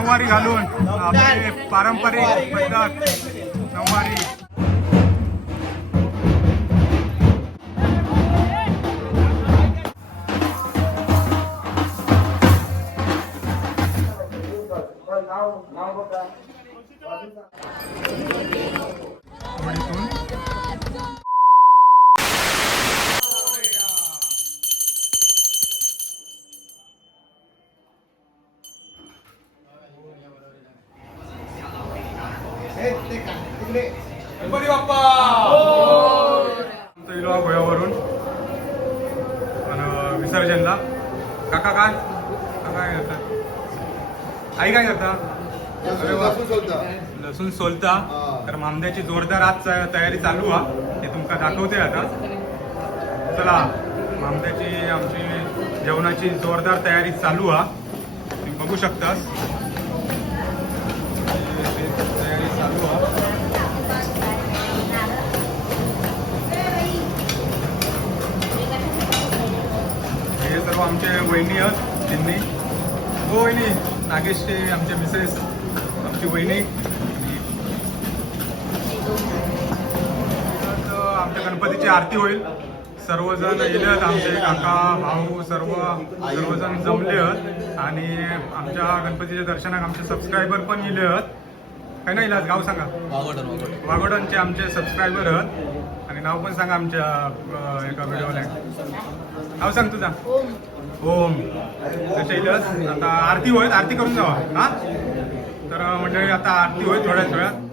नऊवारी घालून आपले पारंपरिक पद्धत नऊवारी. आवडीतून गोव्यावरून आणि विसर्जनला. काका काय? काका काय करतात आई काय करता? लसूण सोलता. तर मामद्याची जोरदार आज तयारी चालू हा. ते तुमका दाखवते आता. चला मामद्याची आमची जेवणाची जोरदार तयारी चालू हा. तुम्ही बघू शकता वहिनी आहेत त्यांनी हो वहिनी. नागेशचे आमचे मिसेस आमची वहिनी. आमच्या गणपतीची आरती होईल. सर्वजण येले आहेत आमचे काका भाऊ सर्व सर्वजण जमले आहेत. आणि आमच्या गणपतीच्या दर्शनाक आमचे सबस्क्रायबर पण येले आहेत. काय नाही इलाज गाव सांगा. वागोडनचे आमचे सबस्क्रायबर आहेत. आणि नाव पण सांगा आमच्या अं, एका व्हिडिओला. नाव सांग तुझा. ओम. तसे इलस आता आरती होईल आरती करून जावा. हा? तर मंडळी आता आरती होईल थोड्याच वेळात.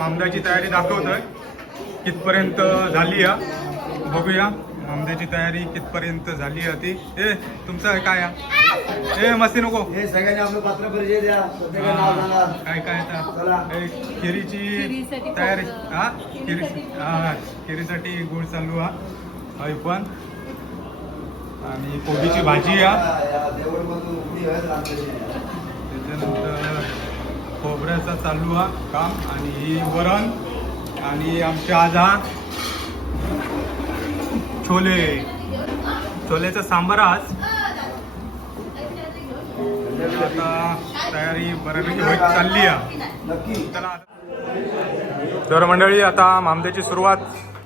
मामद्याची तयारी दाखवतोय कितपर्यंत झाली या बघूया मामद्याची तयारी कितपर्यंत झाली आहे ती ए तुमचं काय या ए मस्ती नको हे सगळ्यांनी आपलं पात्र परिचय द्या प्रत्येकाचं नाव सांगा काय काय खिरीसाठी तयारी. हा खिरी हा खिरीसाठी गुळ चालू हा हय पण आणि कोबीची भाजी या. त्याच्यानंतर खोबऱ्याचा चालू हा काम आणि ही वरण आणि आमच्या आज हा छोले. छोलेचा सांबार आज. आता तयारी बऱ्यापैकी होत चालली आहे. चला. तर मंडळी आता मामद्याची सुरुवात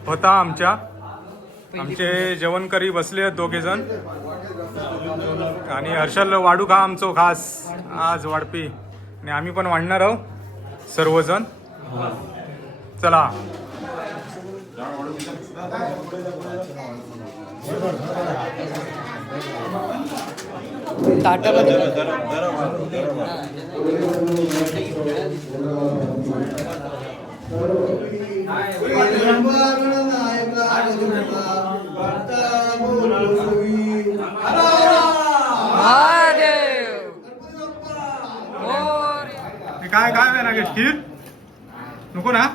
होता आमच्या. आमचे जेवणकरी बसले आहेत दोघे जण आणि हर्षल वाडू खा आमचो खास? आज वाढपी. आणि आम्ही पण वाढणार आहोत सर्वजण. चला. हे. काय काय आहे नागेश खीर नको ना?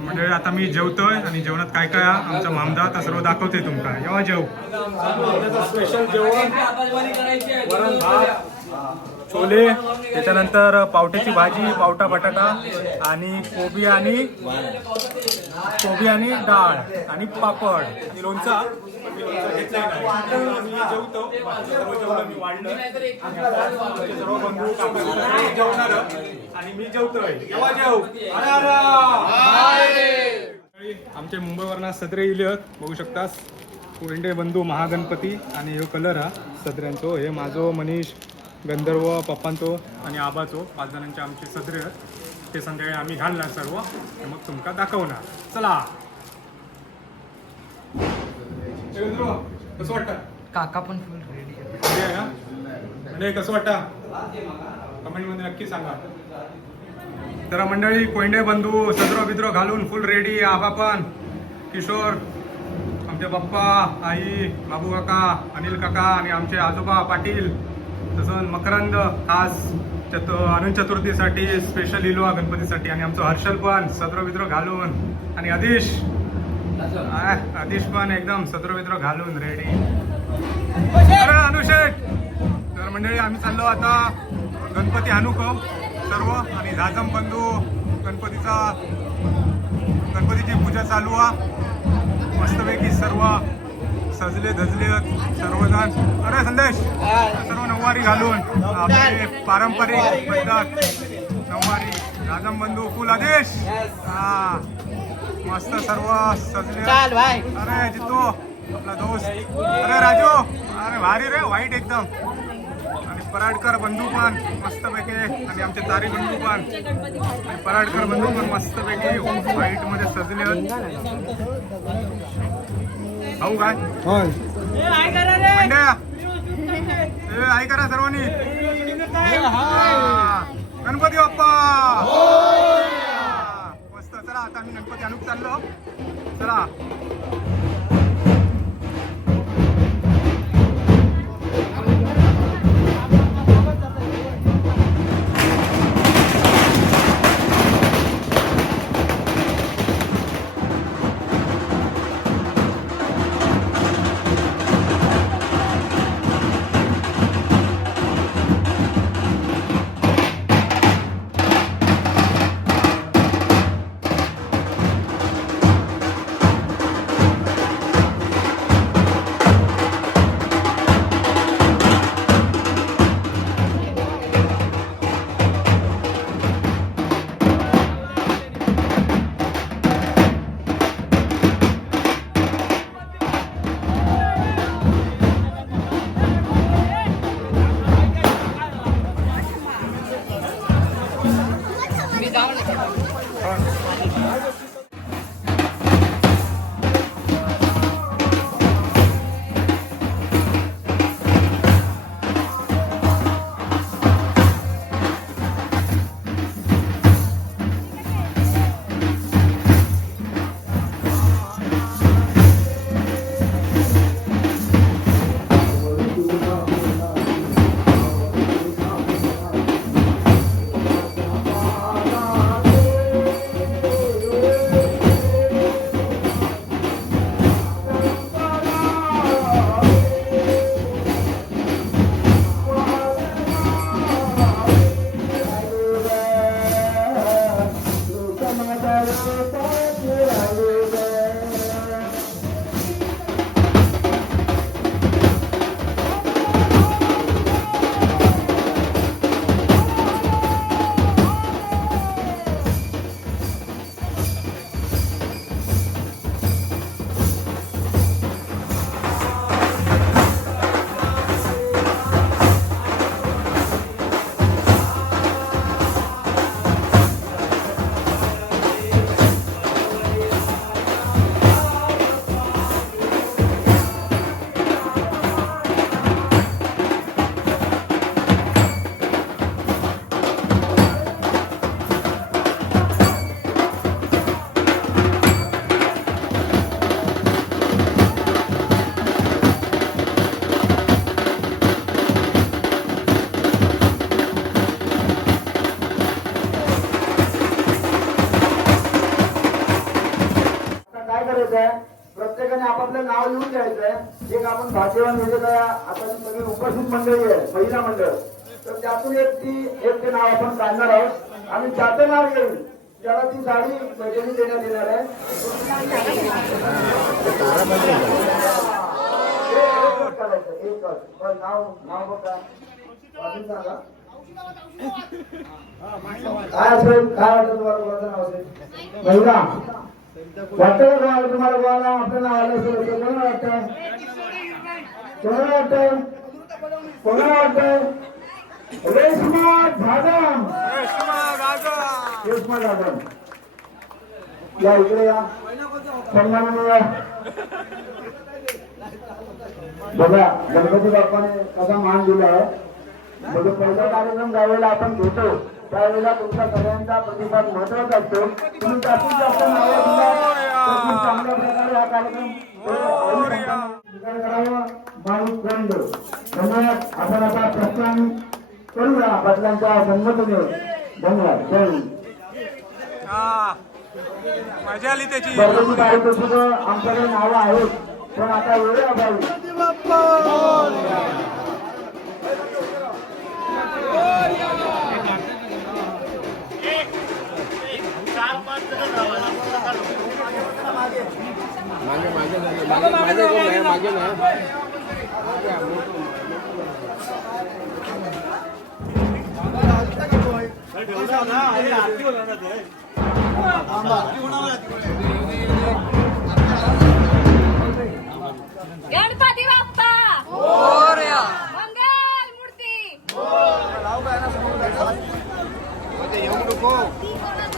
म्हणजे आता मी जेवतोय आणि जेवणात काय काय? आमचा मामदा आता सर्व दाखवते तुमका. जेव्हा जेव. स्पेशल जेवण. छोले त्याच्यानंतर पावट्याची भाजी पावटा बटाटा आणि कोबी आणि कोबी आणि डाळ आणि पापड. आणि लोणचा मी जेवतो सर्व आणि आमचे जेवणार आणि मी जेवतोय आमचे मुंबईवरनं सदरे इले आहेत बघू शकतास. कोंडे बंधू महागणपती आणि ह्यो कलर हा. सदऱ्यांचो. हे माझो मनीष गंधर्व पप्पांचो आणि आबाचो पाच जणांचे आमचे सदरे ते संध्याकाळी आम्ही घालणार सर्व मग तुमका दाखवणार. चला. कसं वाटतं? काका पण फुल रेडी आहे म्हणजे कसं वाटतं? कमेंटमध्ये नक्की सांगा. तर मंडळी कोंडे बंधू सदरो बिद्रो घालून फुल रेडी आबा पण किशोर आमचे पप्पा आई बाबू काका अनिल काका आणि आमचे आजोबा पाटील. तसं मकरंद खास चतु अनंत चतुर्थीसाठी स्पेशल इलो गणपतीसाठी. आणि आमचं हर्षल पण सद्र विद्रो घालून. आणि आदिश आदिश पण एकदम सदरो घालून रेडी अरे तर मंडळी आम्ही चाललो आता गणपती आणू सर्व. आणि झाजम बंधू गणपतीचा गणपतीची पूजा चालू आहे मस्तपैकी सर्व सजले धजले सर्वजण. अरे संदेश सर्व नऊवारी घालून आपले पारंपरिक पद्धत नऊवारी राजम बंधू फुल आदेश. हा मस्त सर्व सजले. अरे जितो आपला दोस्त. अरे राजू अरे भारी रे वाईट एकदम. आणि पराडकर बंधू पण मस्तपैकी आणि आमचे तारी बंधू पण. आणि पराडकर बंधू पण मस्तपैकी व्हाईटमध्ये सजले. आहेत. भाऊ काय? ए, आई करा सर्वांनी. गणपती बाप्पा. मस्त चला आता आम्ही गणपती आणूक चाललो. चला. काय करायचंय प्रत्येकाने आपापलं नाव लिहून द्यायचंय एक आपण भाग्यवान म्हणजे काय आता सगळी उपस्थित मंडळी आहे महिला मंडळ. तर त्यातून एक ती एक ते नाव आपण काढणार आहोत. आणि ज्याचं नाव येईल त्याला ती साडी पैठणी देण्यात येणार आहे. एकच. पण नाव नाव बघा अजून सांगा काय असेल? काय वाटतं तुम्हाला? कोणाचं नाव असेल? महिला. वाटतं का कोणाला तुम्हाला कोणाला आपलं आलं असेल कोणाला वाटतं? कोणाला वाटतं? कोणाला वाटतं? रेशमा जाधव रेशमा जाधव या इकडे या. सन्मानाने बघा गणपती बाप्पाने कसा मान दिला आहे. म्हणजे पहिला कार्यक्रम ज्यावेळेला आपण घेतो त्यावेळेला तुमचा सगळ्यांचा प्रतिसाद महत्त्वाचा असतो. तुम्ही जास्तीत जास्त नावं दिला चांगल्या प्रकारे हा कार्यक्रम विचार करावा. माणूस धन्यवाद. आपण आता प्रस्थान करूया. बदलांच्या संघटने धन्यवाद. जय हिंद. हा. मजा आली त्याची. स्पर्धेची पारितोषिक आमच्याकडे नावं आहेत. पण आता वेळ अभावी. गणपती बाप्पा मंगल मूर्ती इथे.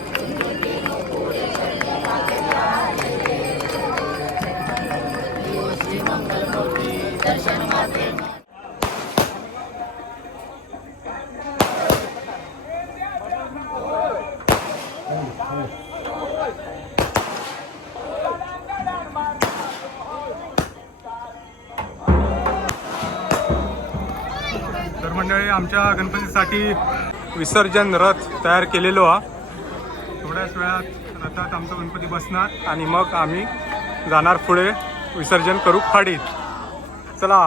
आमच्या गणपतीसाठी विसर्जन रथ तयार केलेलो हा. थोड्याच वेळात रथात आमचा गणपती बसणार आणि मग आम्ही जाणार पुढे विसर्जन करू खाडीत. चला.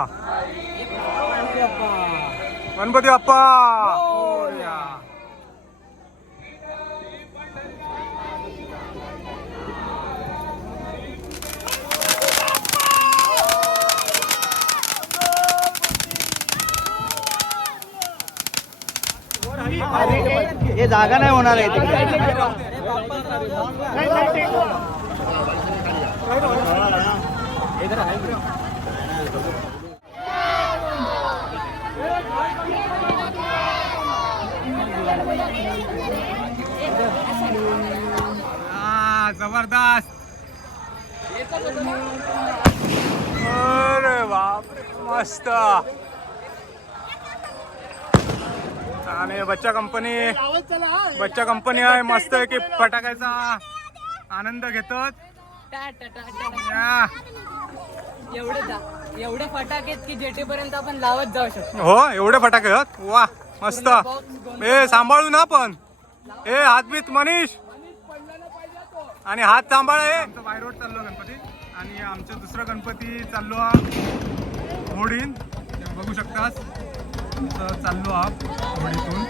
गणपती बाप्पा! हे जागा नाही होणार आहे जबरदस्त. अरे बापरे मस्त. आणि बच्चा कंपनी बच्चा कंपनी आहे मस्त आहे की फटाक्याचा आनंद घेतात. टा, टा, टा, टा. या. एवढे जा- एवढे फटाके आहेत की जेटे पर्यंत आपण लावत जाऊ शकतो. हो एवढे फटाके आहेत. वा मस्त. ए सांभाळू ना पण. ए हातबीत मनीष. आणि हात सांभाळ ए. बाय रोड चाललो गणपती. आणि आमचं दुसरं गणपती चाललो हा होडीन ते बघू शकतास. चाललो होडीतून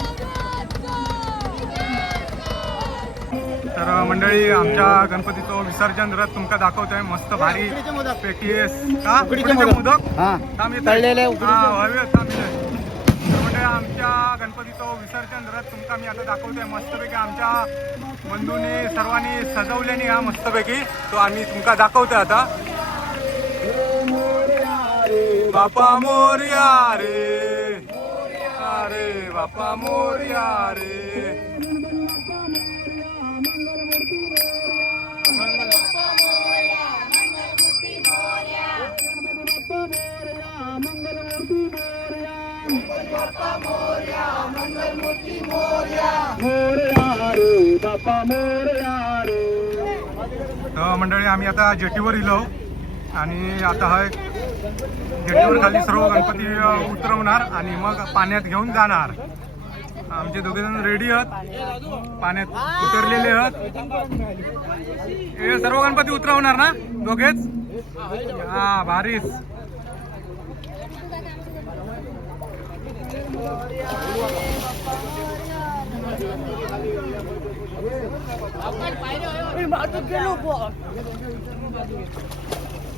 तर मंडळी आमच्या गणपतीचं विसर्जन रथ तुमका दाखवतोय. मस्त भारी मोदक. हा. हा, म्हणजे आमच्या गणपतीचं विसर्जन रथ तुमका मी आता दाखवतोय. मस्तपैकी आमच्या बंधूंनी सर्वांनी सजवल्याने हा मस्तपैकी तो आम्ही तुमका दाखवतोय आता. बापा मोर्या रे. अरे बापा मोर्या रे. तर मंडळी आम्ही आता जेटीवर इलो आणि आता हा जेटीवर खाली सर्व गणपती उतरवणार आणि मग पाण्यात घेऊन जाणार. आमचे दोघे जण रेडी आहेत. पाण्यात उतरलेले आहेत. हे सर्व गणपती उतरवणार ना दोघेच? हा भारीच.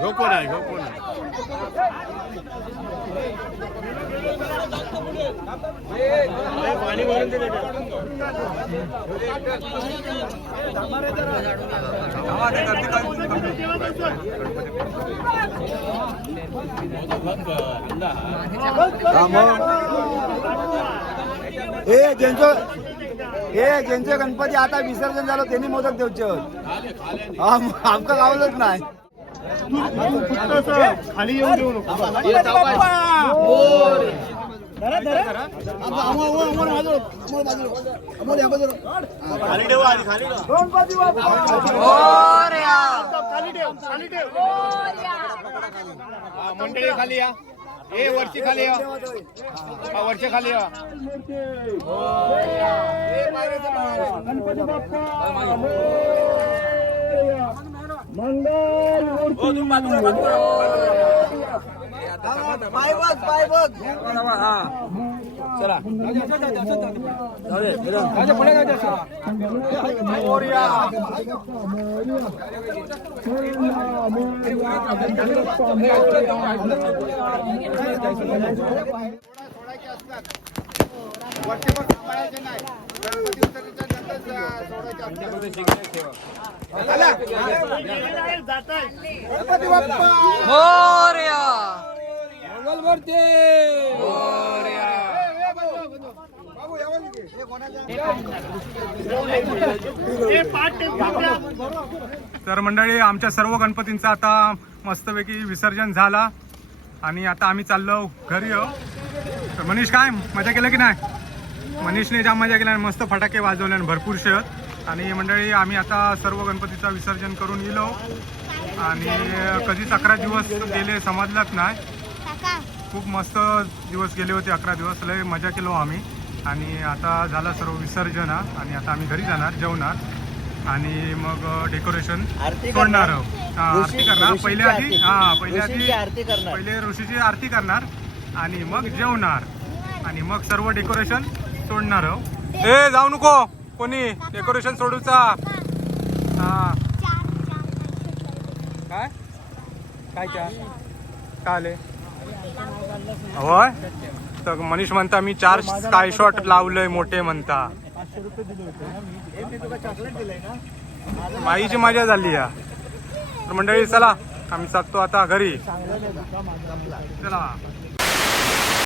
ह्यो कोण आहे हे ज्यांचं हे ज्यांचे गणपती आता विसर्जन झालं त्यांनी मोदक देऊचे हा आमका गावलंच नाही. खाली येऊन देऊ मंडळी खाली या. ए वरची खाली या. हा, वरची खाली या. गणपती बाप्पा मोरया. मंगल मूर्ती. पाय बघ पाय बघ चला. वर्षभर सांभाळायचे नाही गणपती उतरीच्या नंतर सोडायचे गणपती बाप्पा मोर्या. मंगलवरती मोर्या. तर मंडळी आमच्या सर्व गणपतींचा आता मस्तपैकी विसर्जन झाला आणि आता आम्ही चाललो घरी हो. तर मनीष काय? मजा केलं की नाही? मनीषने जाम मजा केला मस्त फटाके वाजवले आणि भरपूर शहर. आणि मंडळी आम्ही आता सर्व गणपतीचं विसर्जन करून गेलो आणि कधीच अकरा दिवस गेले समजलंच नाही. खूप मस्त दिवस गेले होते अकरा दिवस. लय मजा केलो आम्ही. आणि आता झालं सर्व विसर्जन हा. आणि आता आम्ही घरी जाणार जेवणार आणि मग डेकोरेशन सोडणार. आहोत. हा, आरती करणार पहिले आधी. हा पहिले आधी आरती करणार. पहिले ऋषीची आरती करणार आणि मग जेवणार आणि मग सर्व डेकोरेशन सोडणार आहोत. ए जाऊ नको कोणी डेकोरेशन सोडूचा हा काय काय क्या काय होय तर मनीष म्हणता मी चार स्काय शॉट लावलंय मोठे म्हणता. माईची मजा झाली या. तर मंडळी चला आम्ही जातो आता घरी. चला.